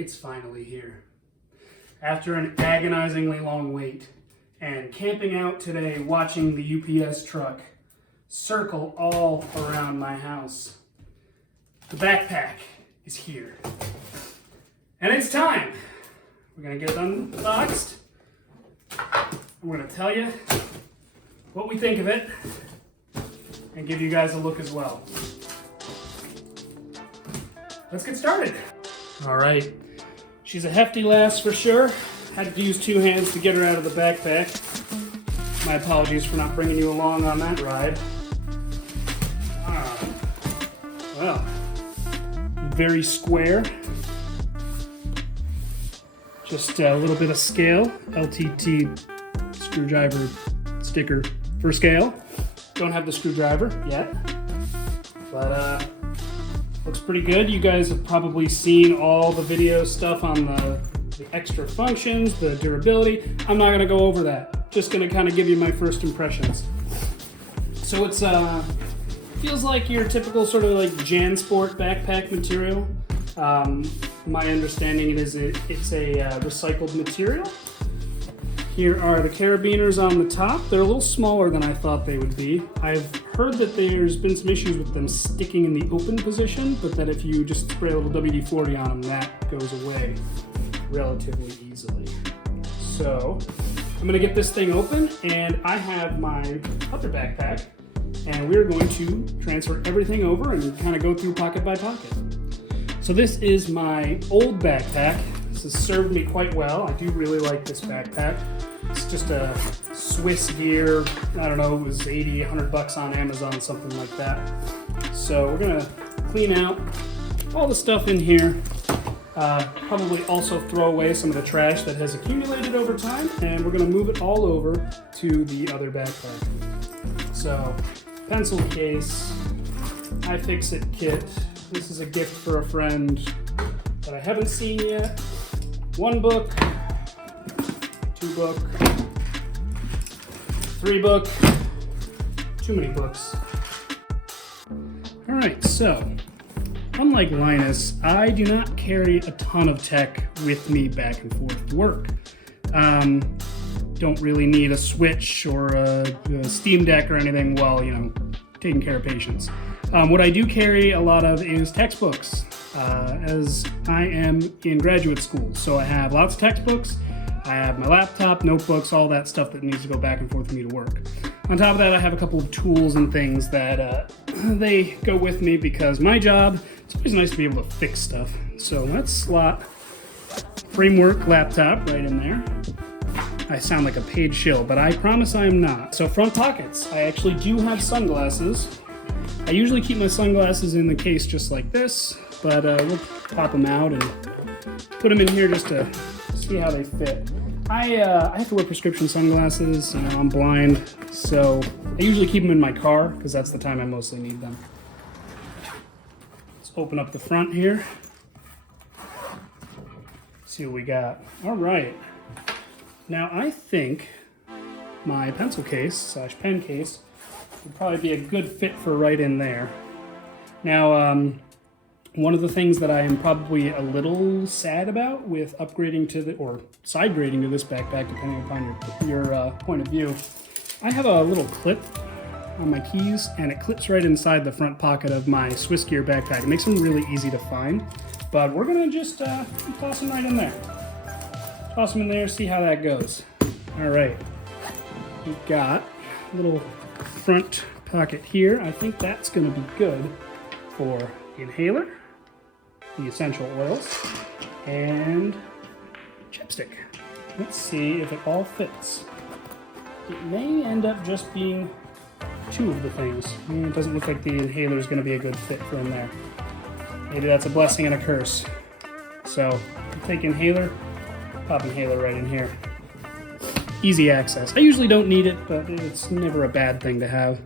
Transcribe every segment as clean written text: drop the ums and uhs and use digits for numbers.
It's finally here. After an agonizingly long wait and camping out today watching the UPS truck circle all around my house, the backpack is here. And it's time. We're gonna get it unboxed. We're gonna tell you what we think of it and give you guys a look as well. Let's get started. All right, she's a hefty lass for sure. Had to use two hands to get her out of the backpack. My apologies for not bringing you along on that ride. Well, very square. Just a little bit of scale, LTT screwdriver sticker for scale. Don't have the screwdriver yet, but looks pretty good. You guys have probably seen all the video stuff on the extra functions, the durability. I'm not gonna go over that. Just gonna kind of give you my first impressions. So it's feels like your typical sort of like JanSport backpack material. My understanding it's a recycled material. Here are the carabiners on the top. They're a little smaller than I thought they would be. I've heard that there's been some issues with them sticking in the open position, but that if you just spray a little WD-40 on them, that goes away relatively easily. So I'm gonna get this thing open, and I have my other backpack, and we're going to transfer everything over and kind of go through pocket by pocket. So this is my old backpack. This has served me quite well. I do really like this backpack. It's just a Swiss gear. I don't know, it was 80, 100 bucks on Amazon, something like that. So we're gonna clean out all the stuff in here. Probably also throw away some of the trash that has accumulated over time, and we're gonna move it all over to the other backpack. So, pencil case, iFixit kit. This is a gift for a friend that I haven't seen yet. One book, two book, three book, too many books. All right, so unlike Linus, I do not carry a ton of tech with me back and forth to work. Don't really need a Switch or a Steam Deck or anything while, taking care of patients. What I do carry a lot of is textbooks, as I am in graduate school. So I have lots of textbooks, I have my laptop, notebooks, all that stuff that needs to go back and forth for me to work. On top of that, I have a couple of tools and things that they go with me because my job, it's always nice to be able to fix stuff. So let's slot Framework laptop right in there. I sound like a paid shill, but I promise I am not. So front pockets, I actually do have sunglasses. I usually keep my sunglasses in the case just like this, but we'll pop them out and put them in here just to see how they fit. I have to wear prescription sunglasses, I'm blind, so I usually keep them in my car because that's the time I mostly need them. Let's open up the front here. See what we got. All right. Now I think my pencil case / pen case would probably be a good fit for right in there. Now, one of the things that I am probably a little sad about with upgrading to or side grading to this backpack, depending upon your point of view, I have a little clip on my keys, and it clips right inside the front pocket of my Swiss Gear backpack. It makes them really easy to find, but we're gonna just toss them right in there. Toss them in there, see how that goes. All right, we've got a little front pocket here. I think that's going to be good for the inhaler, the essential oils, and chapstick. Let's see if it all fits. It may end up just being two of the things. It doesn't look like the inhaler is going to be a good fit for in there. Maybe that's a blessing and a curse. So take inhaler, pop inhaler right in here. Easy access. I usually don't need it, but it's never a bad thing to have.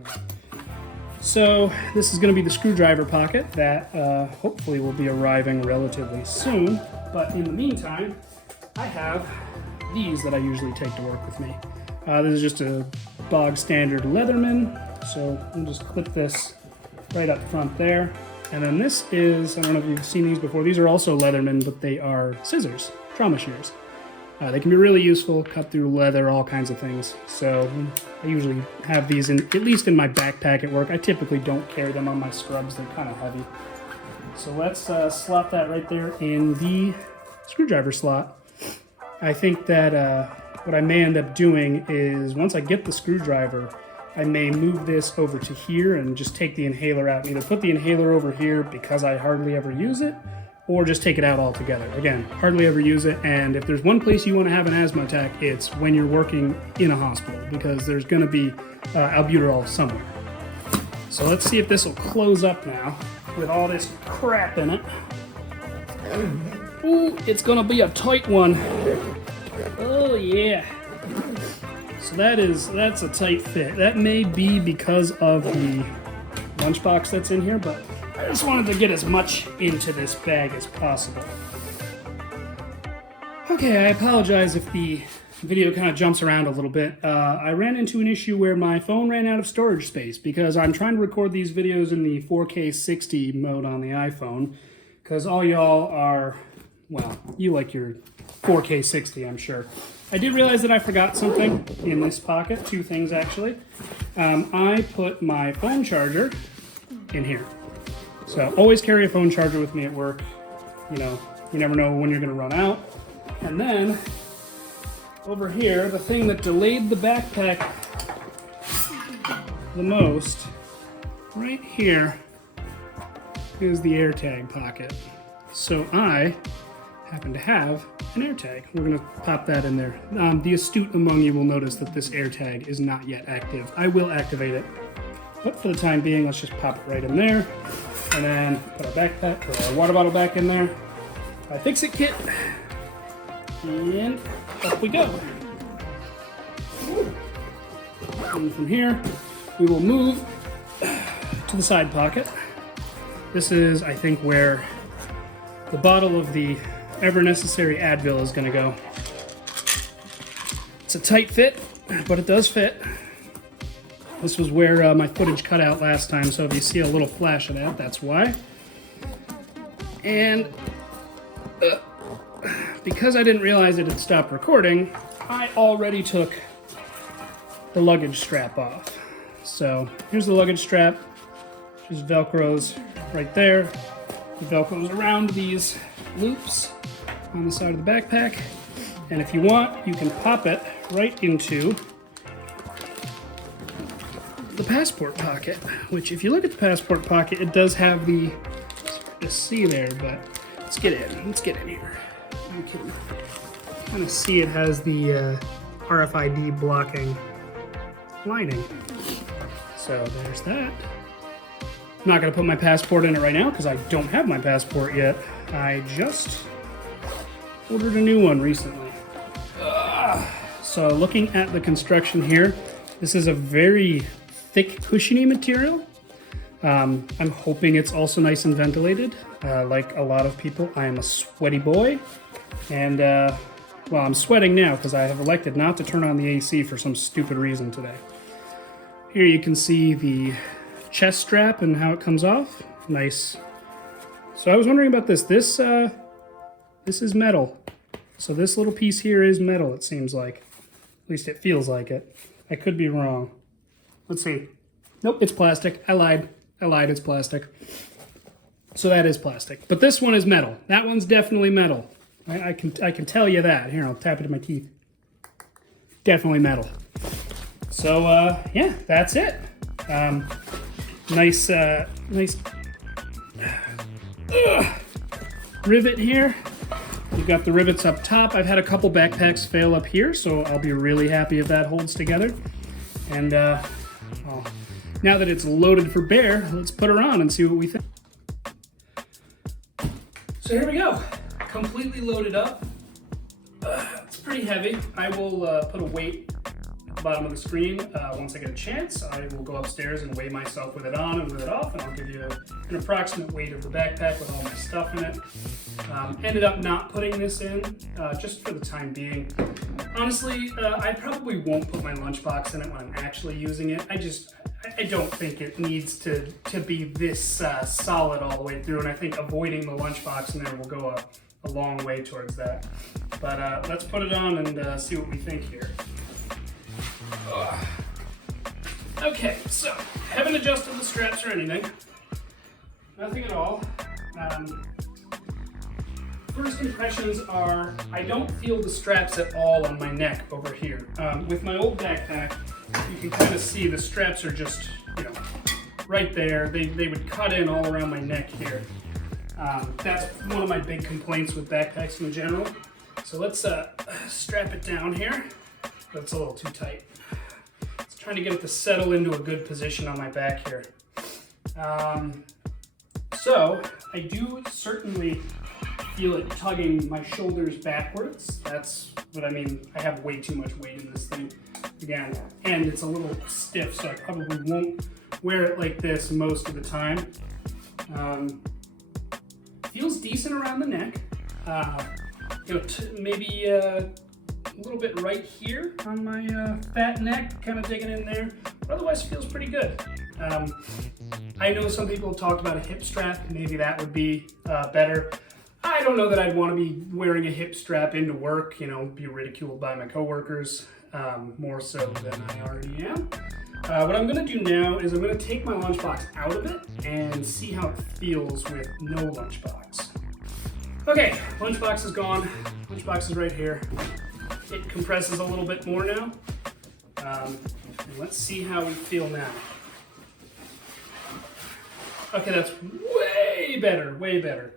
So this is going to be the screwdriver pocket that hopefully will be arriving relatively soon. But in the meantime, I have these that I usually take to work with me. This is just a bog standard Leatherman. So I'll just clip this right up front there. And then this is, I don't know if you've seen these before, these are also Leatherman, but they are scissors, trauma shears. They can be really useful, cut through leather, all kinds of things. So I usually have these in, at least in my backpack at work. I typically don't carry them on my scrubs, they're kind of heavy. So let's slot that right there in the screwdriver slot. I think that what I may end up doing is once I get the screwdriver, I may move this over to here and just take the inhaler out. Either put the inhaler over here because I hardly ever use it, or just take it out altogether. Again, hardly ever use it, and if there's one place you want to have an asthma attack, it's when you're working in a hospital, because there's going to be albuterol somewhere. So let's see if this will close up now with all this crap in it. Ooh, it's going to be a tight one. Oh yeah. So that's a tight fit. That may be because of the lunchbox that's in here, but I just wanted to get as much into this bag as possible. Okay, I apologize if the video kind of jumps around a little bit. I ran into an issue where my phone ran out of storage space because I'm trying to record these videos in the 4K 60 mode on the iPhone, because all y'all are, well, you like your 4K 60, I'm sure. I did realize that I forgot something in this pocket, two things actually. I put my phone charger in here. So always carry a phone charger with me at work. You know, you never know when you're gonna run out. And then over here, the thing that delayed the backpack the most, right here, is the AirTag pocket. So I happen to have an AirTag. We're gonna pop that in there. The astute among you will notice that this AirTag is not yet active. I will activate it, but for the time being, let's just pop it right in there, and then put our backpack or our water bottle back in there. My fix-it kit, and up we go. And from here, we will move to the side pocket. This is, I think, where the bottle of the ever necessary Advil is going to go. It's a tight fit, but it does fit. This was where my footage cut out last time, so if you see a little flash of that, that's why. And because I didn't realize it had stopped recording, I already took the luggage strap off. So here's the luggage strap, just Velcros right there. The Velcros around these loops on the side of the backpack. And if you want, you can pop it right into the passport pocket, which if you look at the passport pocket, it does have the, it's hard to see there, but let's get in here. You can kind of see it has the RFID blocking lining. So there's that. I'm not gonna put my passport in it right now because I don't have my passport yet. I just ordered a new one recently. So looking at the construction here, this is a very thick, cushiony material. I'm hoping it's also nice and ventilated. Like a lot of people, I am a sweaty boy. And, well, I'm sweating now because I have elected not to turn on the AC for some stupid reason today. Here you can see the chest strap and how it comes off. Nice. So I was wondering about this. This is metal. So this little piece here is metal, it seems like. At least it feels like it. I could be wrong. Let's see. Nope, it's plastic. I lied, it's plastic. So that is plastic. But this one is metal. That one's definitely metal. I can tell you that. Here, I'll tap it in my teeth. Definitely metal. So, yeah, that's it. Nice rivet here. You've got the rivets up top. I've had a couple backpacks fail up here, so I'll be really happy if that holds together. And well, now that it's loaded for bear, let's put her on and see what we think. So here we go. Completely loaded up. It's pretty heavy. I will put a weight at the bottom of the screen. Once I get a chance, I will go upstairs and weigh myself with it on and with it off, and I'll give you an approximate weight of the backpack with all my stuff in it. Ended up not putting this in, just for the time being. Honestly, I probably won't put my lunchbox in it when I'm actually using it. I don't think it needs to be this solid all the way through, and I think avoiding the lunchbox in there will go a long way towards that. But let's put it on and see what we think here. Okay, so haven't adjusted the straps or anything. Nothing at all. First impressions are, I don't feel the straps at all on my neck over here. With my old backpack, you can kind of see the straps are just, right there. They would cut in all around my neck here. That's one of my big complaints with backpacks in general. So let's strap it down here. That's a little too tight. It's trying to get it to settle into a good position on my back here. So I do certainly feel it tugging my shoulders backwards. That's what I mean. I have way too much weight in this thing. Again, and it's a little stiff, so I probably won't wear it like this most of the time. Feels decent around the neck. Maybe a little bit right here on my fat neck, kind of digging in there. But otherwise, feels pretty good. I know some people have talked about a hip strap. Maybe that would be better. I don't know that I'd want to be wearing a hip strap into work, be ridiculed by my coworkers, more so than I already am. What I'm going to do now is I'm going to take my lunchbox out of it and see how it feels with no lunchbox. Okay, lunchbox is gone. Lunchbox is right here. It compresses a little bit more now. And let's see how we feel now. Okay, that's way better, way better.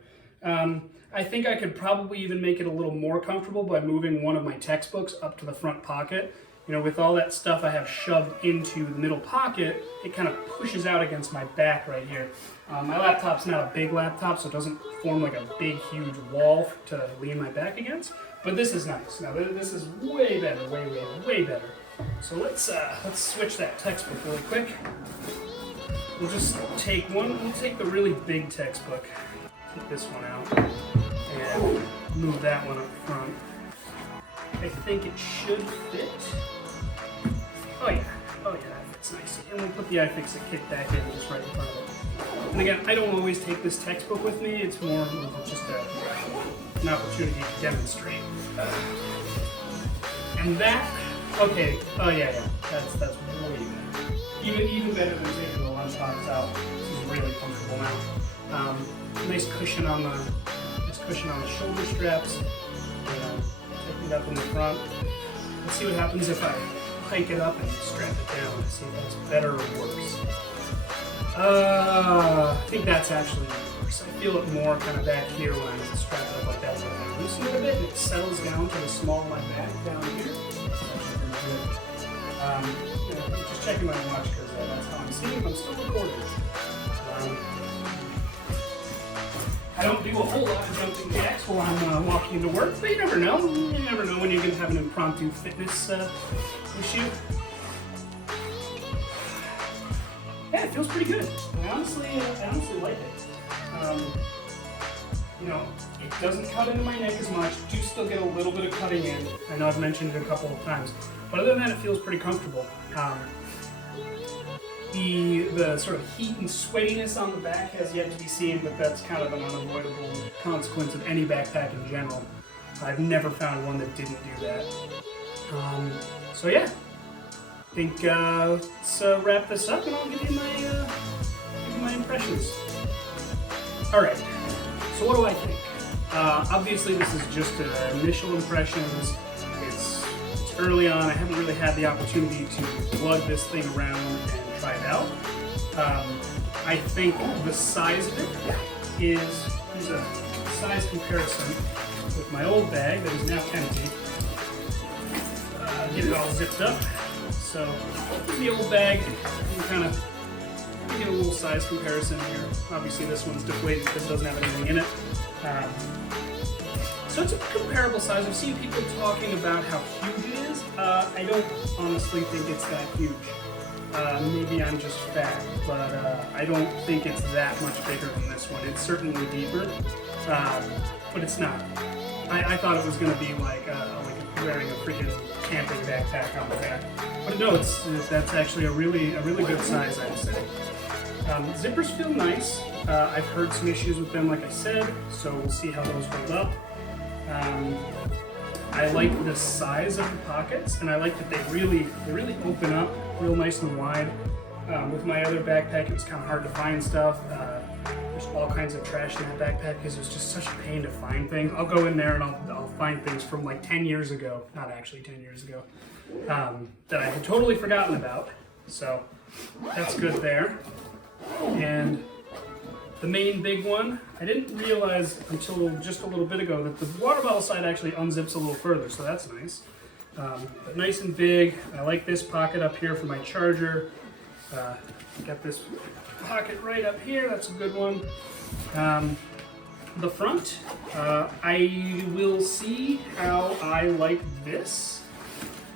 I think I could probably even make it a little more comfortable by moving one of my textbooks up to the front pocket. With all that stuff I have shoved into the middle pocket, it kind of pushes out against my back right here. My laptop's not a big laptop, so it doesn't form like a big, huge wall to lean my back against. But this is nice. Now this is way better, way better. So let's switch that textbook really quick. We'll just take one. We'll take the really big textbook. Take this one out and move that one up front. I think it should fit. Oh yeah, that fits nicely. And we'll put the iFixit kit back in just right in front of it. And again, I don't always take this textbook with me. It's more of just an opportunity to demonstrate. And that, okay, oh yeah, that's way better. Even better than taking the lunchbox out. This is really comfortable now. Nice cushion on the shoulder straps. Take it up in the front. Let's see what happens if I hike it up and strap it down and see if that's better or worse. I think that's actually worse. I feel it more kind of back here when I strap it up like that. So I loosen it a bit and it settles down to the small of my back down here. I'm just checking my watch because that's how I'm seeing if I'm still recording. I don't do a whole lot of jumping jacks while I'm walking into work, but you never know. You never know when you're going to have an impromptu fitness issue. Yeah, it feels pretty good. I honestly like it. It doesn't cut into my neck as much. I do still get a little bit of cutting in. I know I've mentioned it a couple of times. But other than that, it feels pretty comfortable. The sort of heat and sweatiness on the back has yet to be seen, but that's kind of an unavoidable consequence of any backpack in general. I've never found one that didn't do that. So yeah, I think let's wrap this up and I'll give you my impressions. All right, so what do I think? Obviously this is just initial impressions. It's early on. I haven't really had the opportunity to lug this thing around and try it out. I think the size of it is, here's a size comparison with my old bag that is now empty. Get it all zipped up. So the old bag, you kind of get a little size comparison here. Obviously this one's deflated because it doesn't have anything in it. So it's a comparable size. I've seen people talking about how huge it is. I don't honestly think it's that huge. Maybe I'm just fat, but I don't think it's that much bigger than this one. It's certainly deeper, but it's not. I thought it was going to be like a wearing a freaking camping backpack on my back. But no, that's actually a really good size, I'd say. Zippers feel nice. I've heard some issues with them, like I said, so we'll see how those hold up. I like the size of the pockets, and I like that they really open up real nice and wide. With my other backpack, it was kind of hard to find stuff. There's all kinds of trash in that backpack because it was just such a pain to find things. I'll go in there and I'll find things from like 10 years ago, not actually 10 years ago, that I had totally forgotten about. So that's good there. And the main big one, I didn't realize until just a little bit ago that the water bottle side actually unzips a little further, so that's nice. But nice and big. I like this pocket up here for my charger. Got this pocket right up here, that's a good one. The front, I will see how I like this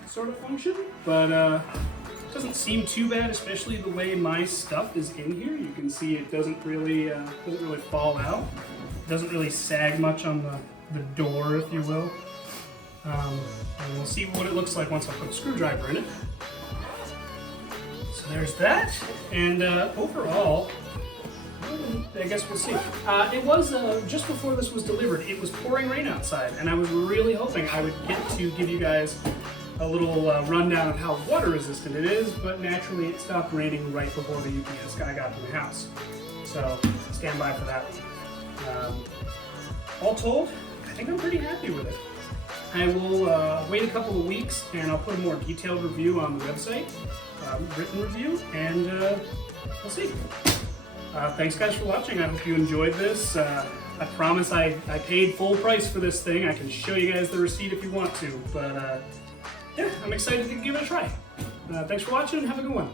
sort of function, but it doesn't seem too bad, especially the way my stuff is in here. You can see it doesn't really fall out. It doesn't really sag much on the door, if you will. And we'll see what it looks like once I put a screwdriver in it. So there's that, and overall, I guess we'll see. It was, just before this was delivered, it was pouring rain outside, and I was really hoping I would get to give you guys a little rundown of how water resistant it is, but naturally it stopped raining right before the UPS guy got to my house. So stand by for that. All told, I think I'm pretty happy with it. I will wait a couple of weeks and I'll put a more detailed review on the website, written review, and we'll see. Thanks guys for watching. I hope you enjoyed this. I promise I paid full price for this thing. I can show you guys the receipt if you want to, but yeah, I'm excited to give it a try. Thanks for watching and have a good one.